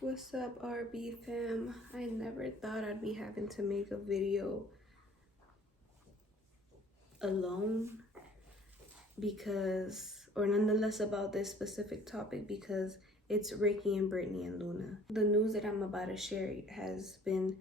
What's up, RB fam? I never thought I'd be having to make a video alone or nonetheless about this specific topic because it's Ricky and Brittany and Luna. The news that I'm about to share has been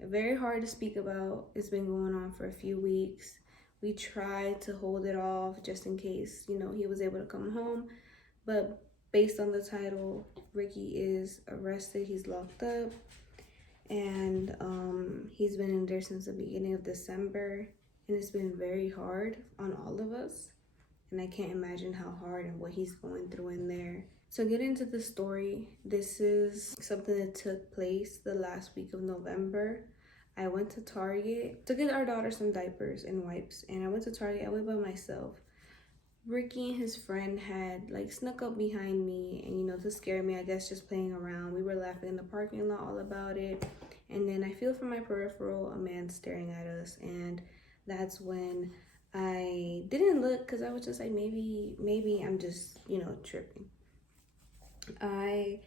very hard to speak about. It's been going on for a few weeks. We tried to hold it off just in case, he was able to come home, but based on the title, Ricky is arrested, he's locked up, and he's been in there since the beginning of December, and it's been very hard on all of us, and I can't imagine how hard and what he's going through in there. So get into the story. This is something that took place the last week of November. I went to Target to get our daughter some diapers and wipes, and I went to Target. I went by myself. Ricky and his friend had snuck up behind me and to scare me, I guess, just playing around. We were laughing in the parking lot all about it, and then I feel from my peripheral a man staring at us, and that's when I didn't look because I was just like, maybe I'm just tripping. I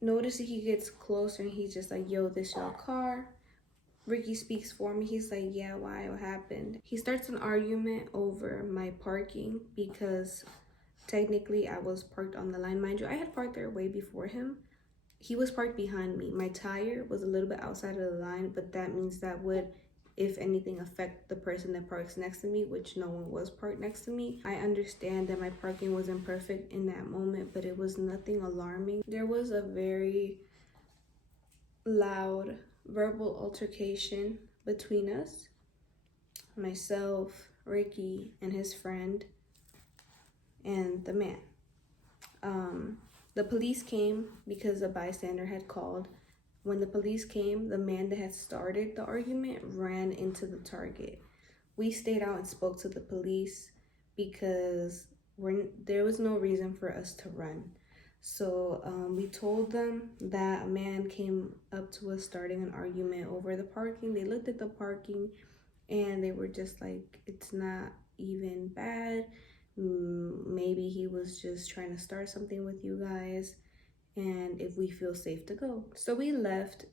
notice that he gets closer and he's just like, yo, this your car? Ricky speaks for me. He's like, yeah, why? What happened? He starts an argument over my parking because technically I was parked on the line. Mind you, I had parked there way before him. He was parked behind me. My tire was a little bit outside of the line, but that means that would, if anything, affect the person that parks next to me, which no one was parked next to me. I understand that my parking wasn't perfect in that moment, but it was nothing alarming. There was a very loud verbal altercation between us, myself, Ricky, and his friend, and the man. The police came because a bystander had called. When the police came, the man that had started the argument ran into the Target. We stayed out and spoke to the police because there was no reason for us to run. So we told them that a man came up to us starting an argument over the parking. They looked at the parking and they were just like, it's not even bad. Maybe he was just trying to start something with you guys, and if we feel safe to go. So we left.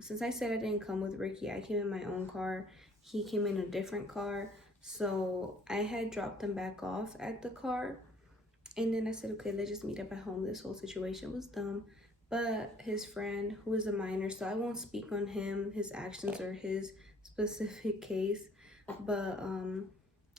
Since I said I didn't come with Ricky, I came in my own car. He came in a different car. So I had dropped them back off at the car. And then I said, okay, let's just meet up at home. This whole situation was dumb. But his friend, who is a minor, so I won't speak on him, his actions, or his specific case. But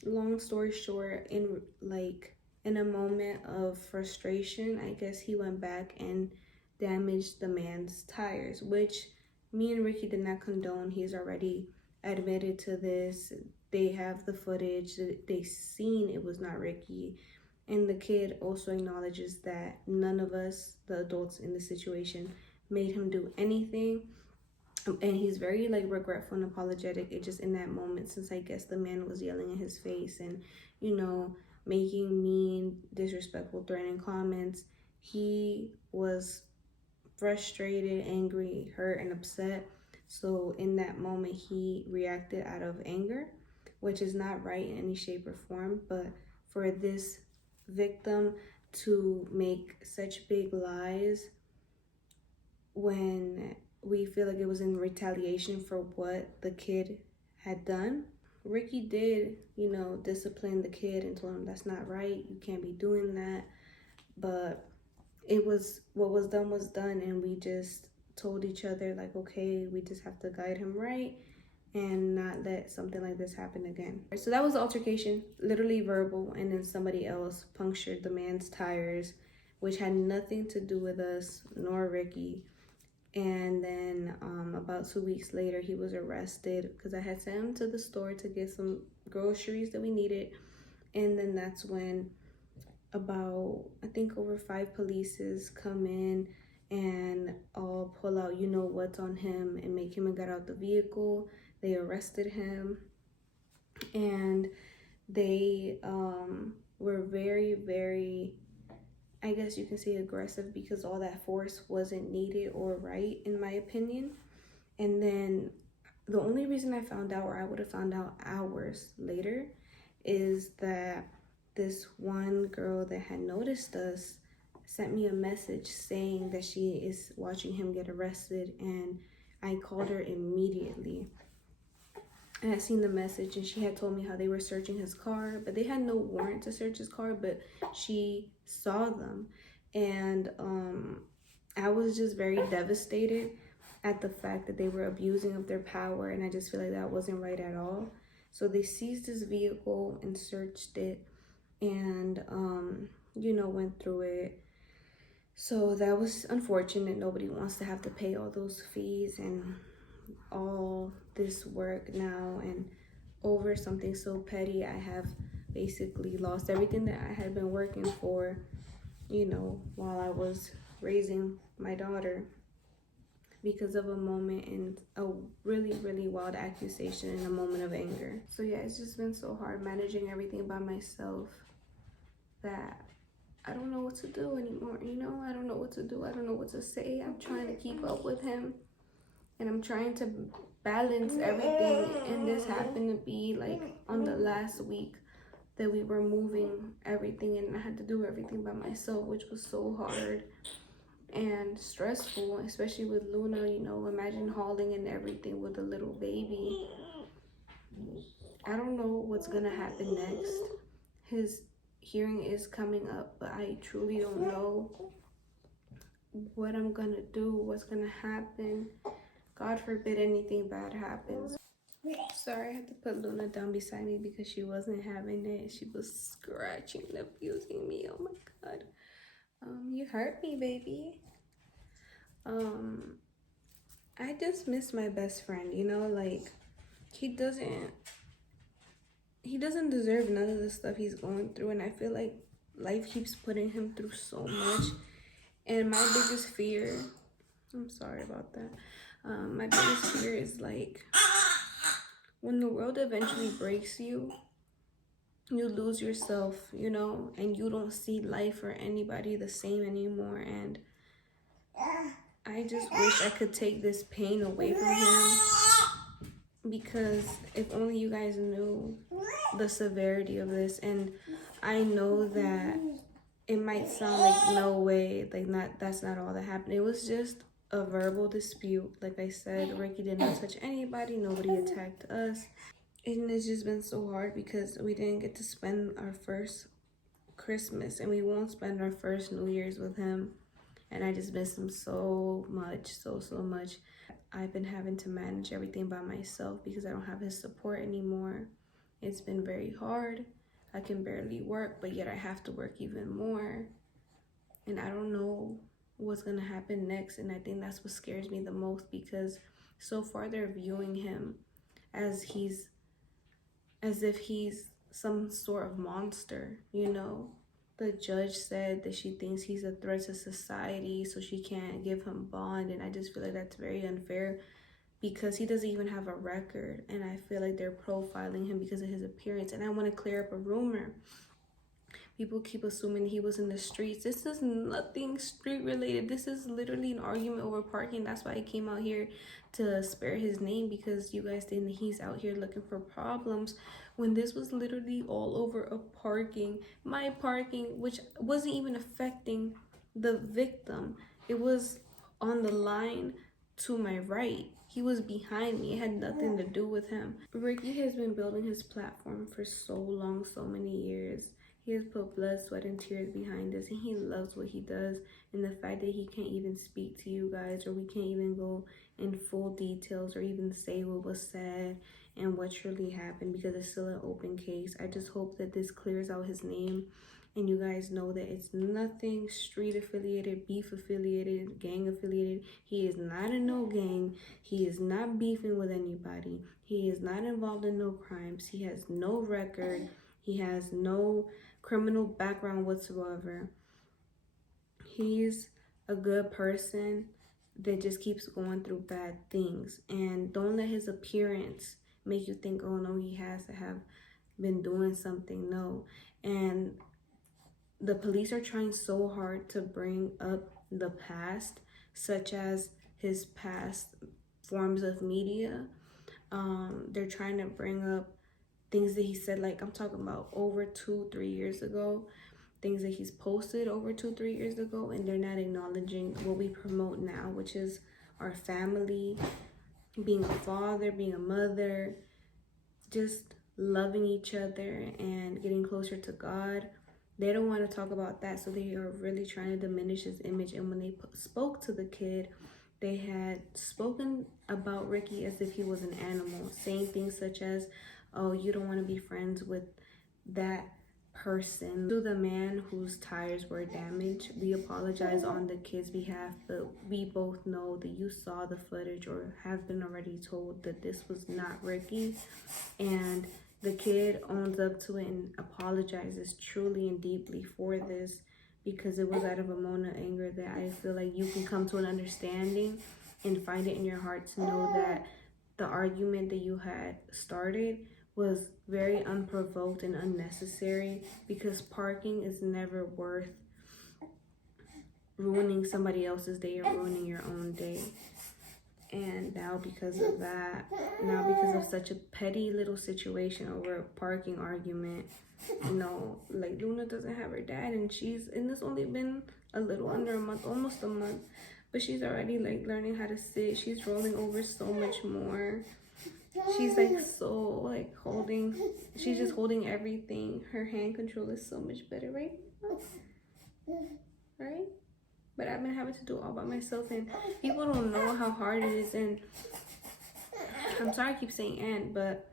long story short, in a moment of frustration, I guess he went back and damaged the man's tires, which me and Ricky did not condone. He's already admitted to this. They have the footage. They seen it was not Ricky. And the kid also acknowledges that none of us, the adults in the situation, made him do anything. And he's very regretful and apologetic. It just in that moment, since I guess the man was yelling in his face and, making mean, disrespectful, threatening comments, he was frustrated, angry, hurt, and upset. So in that moment, he reacted out of anger, which is not right in any shape or form. But for this victim to make such big lies when we feel like it was in retaliation for what the kid had done. Ricky did, discipline the kid and told him that's not right. You can't be doing that. But what was done, and we just told each other okay, we just have to guide him right and not let something like this happen again. So that was the altercation, literally verbal, and then somebody else punctured the man's tires, which had nothing to do with us nor Ricky. And then about 2 weeks later, he was arrested because I had sent him to the store to get some groceries that we needed. And then that's when about, I think, over 5 polices come in and all pull out what's on him and make him get out the vehicle. They arrested him, and they were very, very, I guess you can say, aggressive, because all that force wasn't needed or right, in my opinion. And then the only reason I found out, or I would have found out hours later, is that this one girl that had noticed us sent me a message saying that she is watching him get arrested, and I called her immediately. I had seen the message, and she had told me how they were searching his car, but they had no warrant to search his car, but she saw them. And I was just very devastated at the fact that they were abusing of their power, and I just feel like that wasn't right at all. So they seized his vehicle and searched it, and went through it. So that was unfortunate. Nobody wants to have to pay all those fees and all this work now, and over something so petty. I have basically lost everything that I had been working for, while I was raising my daughter, because of a moment and a really, really wild accusation in a moment of anger. So yeah, it's just been so hard managing everything by myself that I don't know what to do anymore. I don't know what to do. I don't know what to say. I'm trying to keep up with him, and I'm trying to balance everything. And this happened to be like on the last week that we were moving everything, and I had to do everything by myself, which was so hard and stressful, especially with Luna. Imagine hauling and everything with a little baby. I don't know what's gonna happen next. His hearing is coming up, but I truly don't know what I'm gonna do, what's gonna happen. God forbid anything bad happens. Sorry, I had to put Luna down beside me because she wasn't having it. She was scratching and abusing me. Oh my God. You hurt me, baby. I just miss my best friend, like he doesn't deserve none of the stuff he's going through, and I feel like life keeps putting him through so much. And my biggest fear, I'm sorry about that. My biggest fear is like when the world eventually breaks you, you lose yourself, and you don't see life or anybody the same anymore. And I just wish I could take this pain away from him, because if only you guys knew the severity of this. And I know that it might sound like no way, like that's not all that happened. It was just a verbal dispute. Like I said, Ricky did not touch anybody, nobody attacked us. And it's just been so hard because we didn't get to spend our first Christmas, and we won't spend our first New Year's with him. And I just miss him so much, so much. I've been having to manage everything by myself because I don't have his support anymore. It's been very hard. I can barely work, but yet I have to work even more. And I don't know what's gonna happen next. And I think that's what scares me the most, because so far they're viewing him as if he's some sort of monster, The judge said that she thinks he's a threat to society, so she can't give him bond. And I just feel like that's very unfair, because he doesn't even have a record. And I feel like they're profiling him because of his appearance. And I want to clear up a rumor. People keep assuming he was in the streets. This is nothing street related. This is literally an argument over parking. That's why I came out here to spare his name, because you guys think that he's out here looking for problems, when this was literally all over a parking. My parking, which wasn't even affecting the victim. It was on the line to my right. He was behind me. It had nothing to do with him. Ricky has been building his platform for so long, so many years. He has put blood, sweat, and tears behind us, and he loves what he does. And the fact that he can't even speak to you guys, or we can't even go in full details, or even say what was said and what truly happened, because it's still an open case. I just hope that this clears out his name, and you guys know that it's nothing street affiliated, beef affiliated, gang affiliated. He is not in no gang. He is not beefing with anybody. He is not involved in no crimes. He has no record. He has no criminal background whatsoever. He's a good person that just keeps going through bad things. And don't let his appearance make you think, oh no, he has to have been doing something. No. And the police are trying so hard to bring up the past, such as his past forms of media. They're trying to bring up things that he said, like I'm talking about over 2-3 years ago. things that he's posted over 2-3 years ago, and they're not acknowledging what we promote now, which is our family, being a father, being a mother, just loving each other and getting closer to God. They don't want to talk about that, so they are really trying to diminish his image. And when they spoke to the kid, they had spoken about Ricky as if he was an animal, saying things such as, oh, you don't want to be friends with that person. To the man whose tires were damaged, we apologize on the kid's behalf, but we both know that you saw the footage or have been already told that this was not Ricky, and the kid owns up to it and apologizes truly and deeply for this, because it was out of a moment of anger that I feel like you can come to an understanding and find it in your heart to know that the argument that you had started was very unprovoked and unnecessary, because parking is never worth ruining somebody else's day or ruining your own day. And now because of that, now because of such a petty little situation over a parking argument, you know, like Luna doesn't have her dad, and it's only been a little under a month, almost a month, but she's already like learning how to sit. She's rolling over so much more. She's like so like she's just holding everything. Her hand control is so much better, right? Right? But I've been having to do it all by myself, and people don't know how hard it is. And I'm sorry I keep saying "and," but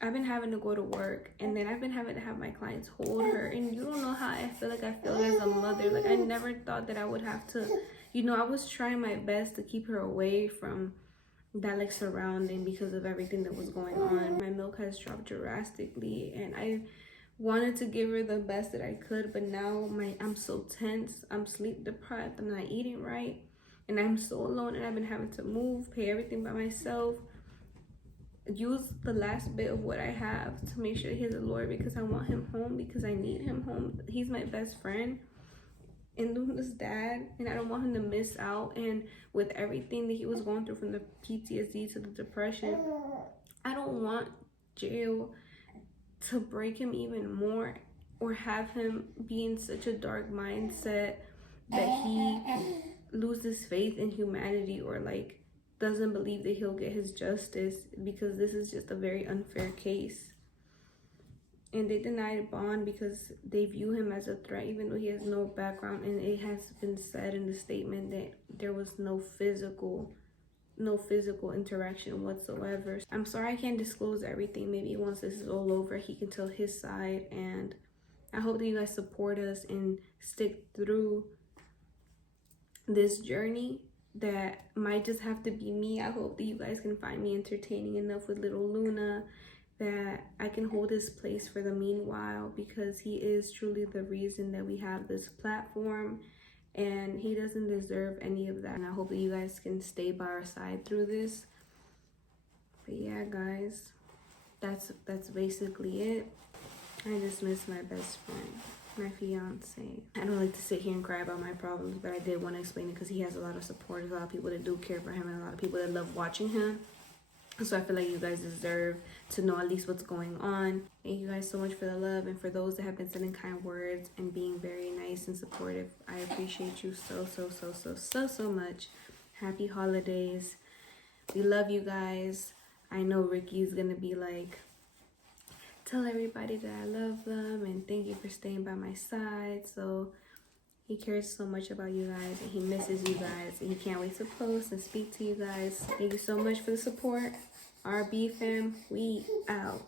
I've been having to go to work, and then I've been having to have my clients hold her, and you don't know how I feel as a mother. Like, I never thought that I would have to, you know, I was trying my best to keep her away from that like surrounding because of everything that was going on. My milk has dropped drastically, and I wanted to give her the best that I could, but now I'm so tense, I'm sleep deprived, I'm not eating right, and I'm so alone, and I've been having to move, pay everything by myself, use the last bit of what I have to make sure he has a lawyer, because I want him home, because I need him home. He's my best friend and Luna's dad, and I don't want him to miss out. And with everything that he was going through, from the PTSD to the depression, I don't want jail to break him even more, or have him be in such a dark mindset that he loses faith in humanity, or like doesn't believe that he'll get his justice, because this is just a very unfair case. And they denied bond because they view him as a threat, even though he has no background. And it has been said in the statement that there was no physical interaction whatsoever. I'm sorry I can't disclose everything. Maybe once this is all over, he can tell his side. And I hope that you guys support us and stick through this journey that might just have to be me. I hope that you guys can find me entertaining enough with little Luna, that I can hold his place for the meanwhile, because he is truly the reason that we have this platform, and he doesn't deserve any of that. And I hope that you guys can stay by our side through this. But yeah, guys, that's basically it. I just miss my best friend, my fiance. I don't like to sit here and cry about my problems, but I did want to explain it because he has a lot of support, a lot of people that do care for him, and a lot of people that love watching him. So I feel like you guys deserve to know at least what's going on. Thank you guys so much for the love, and for those that have been sending kind words and being very nice and supportive. I appreciate you so much. Happy holidays. We love you guys. I know Ricky's gonna be like, tell everybody that I love them and thank you for staying by my side. So he cares so much about you guys, and he misses you guys, and he can't wait to post and speak to you guys. Thank you so much for the support. RB fam, we out.